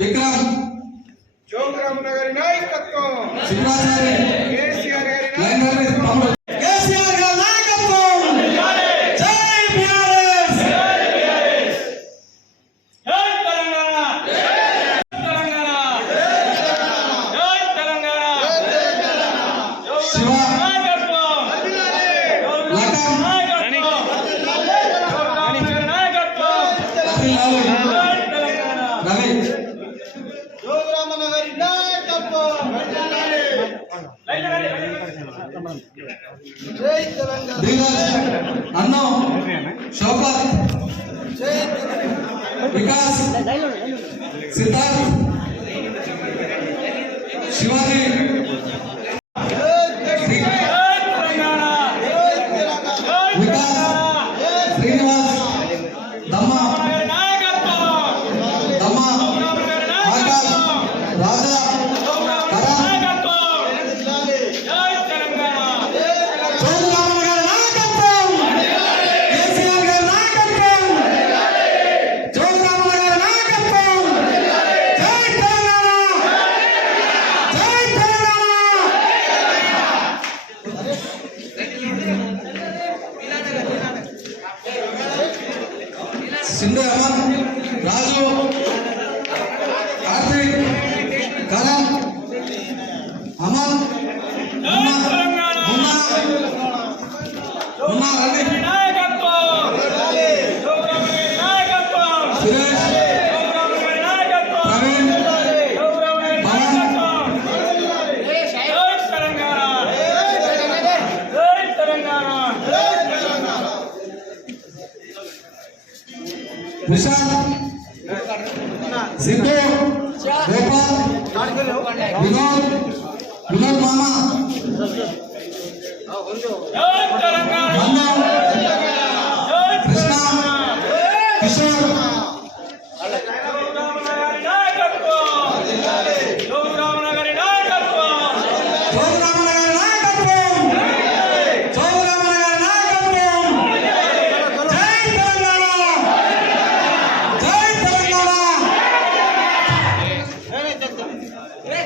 విక్రమ్ జోగ్రామ్ నగరి నాయకత్వం శివాచారి రమేష్ అన్నం శోభత్ వికాస్ సిద్ధార్థ్ శివాజీ విశాల్ సింధు గోపాల్ వినోద్ వినోద్ మామ కృష్ణ కిషోర్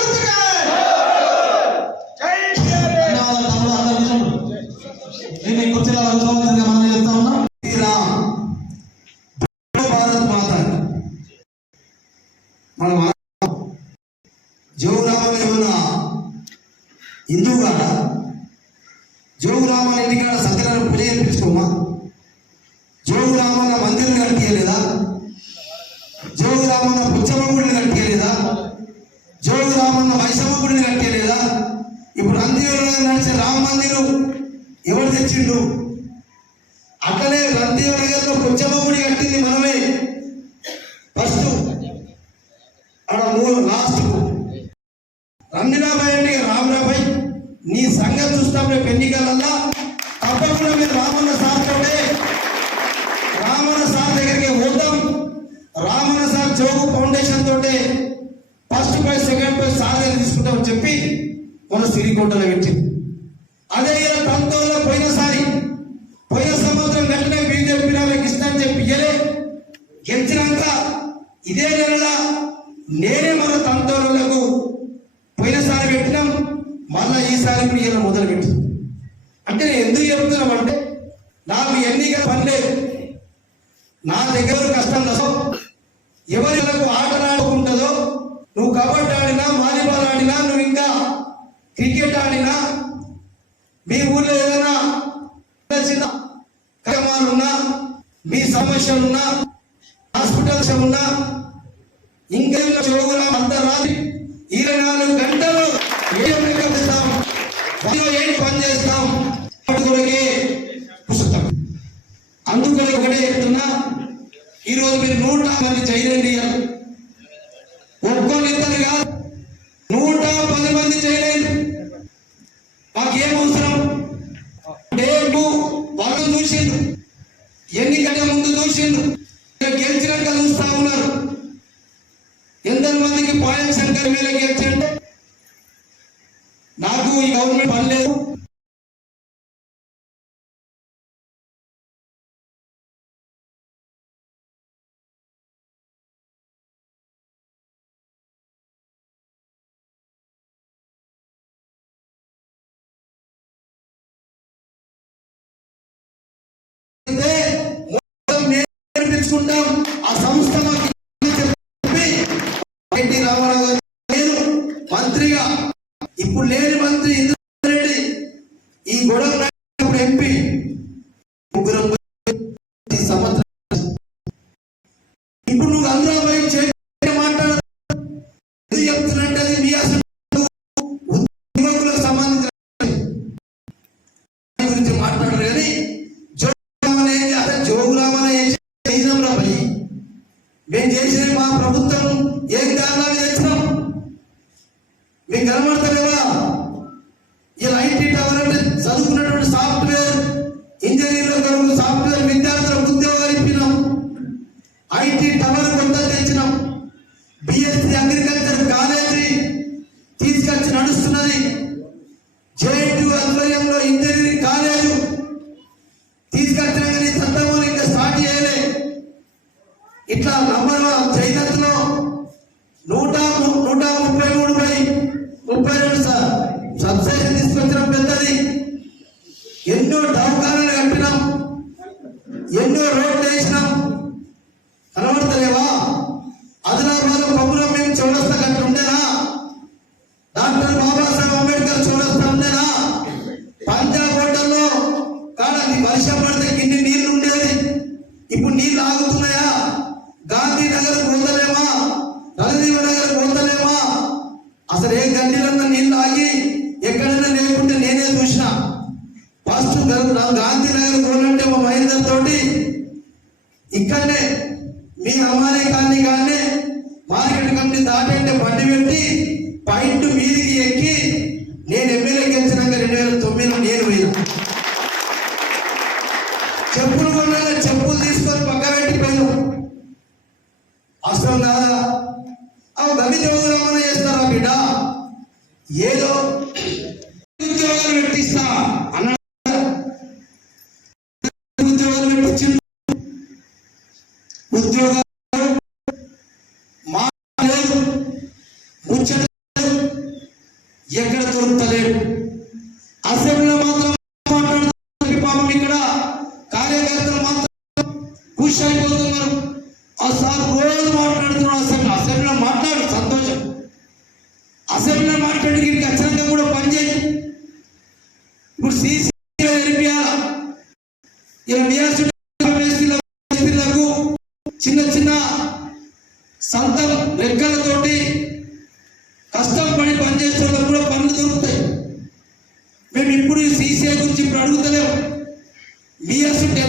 கொடுத்துட்டாங்க తెచ్చిండు అట్లనే రంతివనగర్లో పుచ్చమ్మ గుడి కట్టింది మనమే. ఫస్ట్ అక్కడ లాస్ట్ రంగిరాబాయ్ అంటే రామరాబాయ్ నీ సంగతి చూస్తాం రేపు ఎన్నికలల్లా. తప్పకుండా మీరు రామన్న సార్ తోటే. రామన్న సార్ దగ్గరికి పోతాం. రామన్న సార్ జోగు ఫౌండేషన్ తోటే. First prize second prize sir తీసుకుంటామని చెప్పి మన సిరికోటలో పెట్టింది. అదే ఇలా పంతొమ్మిదిలో పోయినసారి పోయిన సంవత్సరం వెంటనే బీజేపీ నాకు ఇస్తా అని చెప్పి ఇయ్యలే. గెలిచినాక ఇదే నెల నేనే మన తంతోలకు పోయినసారి పెట్టినాం మళ్ళా ఈసారి కూడా మొదలు పెట్టింది అంటే నేను ఎందుకు చెప్తున్నాం అంటే నాకు ఎన్నిక పనిలేదు నా దగ్గర కష్టం దశ ఎవరిలకు ఆట ఆడుకుంటుందో నువ్వు కబడ్డీ ఆడినా వాలీబాల్ ఆడినా నువ్వు ఇంకా క్రికెట్ ఆడినా మీ ఊర్లో ఏదైనా చిన్న చిన్న కార్యక్రమాలు ఉన్నా మీ సమస్యలున్నా హాస్పిటల్స్ ఉన్నా ఇంకా చోగుల అర్ధరాత్రి ఇరవై నాలుగు గంటలు ఏం లెక్కపిస్తాం ఏం పని చేస్తాం? అందుకొరకే పుస్తకం. అందుకని ఒకటే చెప్తున్నా ఈరోజు మీరు నూట మంది చైర్ ఒక్కొక్క ఇద్దరు కాదు నూట పది మంది చేయలేదు మాకేం అవసరం రేపు వాళ్ళు చూసిండు ఎన్నికనే ముందు చూసిండు ఇక గెలిచినాక చూస్తా ఉన్నారు. ఎందరి మందికి పాయం శంకర్ మీద తీసుకుంటాం. ఆ సంస్థ ఎన్టీ రామారావు గారు నేను మంత్రిగా. ఇప్పుడు లేని మంత్రి ఇంద్రెడ్డి ఈ గొడవ ఎంపీ. ముగ్గురం సంవత్సరం ఇప్పుడు నువ్వు పోయి చెప్తున్నట్టు అది మీ అసలు ఉద్యోగులకు సంబంధించిన గురించి మాట్లాడరు కానీ జోగురామన్ ఏం చేస్తే జోగురామన్ ఏం చేసినాం రా భయ్ మేము చేసిన మా ప్రభుత్వం ఏం కారణాలు తెచ్చినాం మీకు కనబడతలేవా? ఇలా ఐటీ టవర్ అంటే చదువుకున్నటువంటి సాఫ్ట్వేర్ ఇంజనీర్లు కొరకు సాఫ్ట్వేర్ విద్యార్థులకు ఉద్యోగాలు ఇప్పినాం. ఐటీ టవర్ కొంత తెచ్చినాం. బిఎస్సి అగ్రికల్చర్ కాలేజీ తీసుకొచ్చి నడుస్తున్నది. సబ్సిడీ తీసుకొచ్చిన పెద్దది. ఎన్నో దవాఖానాలు కట్టినాం. ఎన్నో రోడ్లు వేసినాం. కనబడతలేవా? ఆదిలాబాద్ కొమ్మరం మేము చౌరస్తా కట్టి ఉండేనా? డాక్టర్ బాబాసాహెబ్ అంబేద్కర్ చౌరస్తా ఉండేనా? పంజాబ్ హోటల్లో కాడ నీ వర్షం పడితే కిన్ని నీళ్ళు ఉండేది. ఇప్పుడు నీళ్ళు ఆగుతున్నాయా? గాంధీ నగర్ పోతలేమా? రజనీవ నగర్ పోతలేమా? అసలు ఏ గండిలన్నా నీళ్ళు ఆగి ఉద్యోగాలు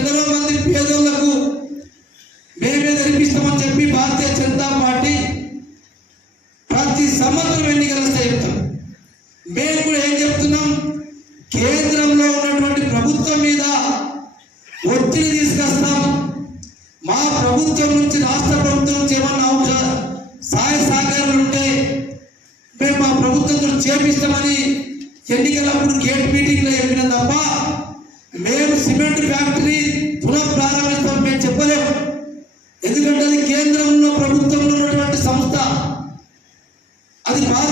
అసలు ఎందరో మంది పేదోళ్ళకు మేమే జరిపిస్తామని చెప్పి భారతీయ జనతా పార్టీ ప్రతి సంవత్సరం ఎన్నికలు వస్తాయి చెప్తాం. మేము కూడా ఏం చెప్తున్నాం? కేంద్రంలో ఉన్నటువంటి ప్రభుత్వం మీద ఒత్తిడి తీసుకొస్తాం. మా ప్రభుత్వం నుంచి రాష్ట్ర ప్రభుత్వం నుంచి ఏమన్నా సహాయ సహకారాలు ఉంటే మేము మా ప్రభుత్వంతో చేపిస్తామని ఎన్నికలప్పుడు గేట్ మీటింగ్లో చెప్పిన తప్ప మేము సిమెంట్ ఫ్యాక్టరీ పునఃప్రారంభిస్తాం మేము చెప్పలేము. ఎందుకంటే అది కేంద్రంలో ప్రభుత్వంలో ఉన్నటువంటి సంస్థ. అది కాదు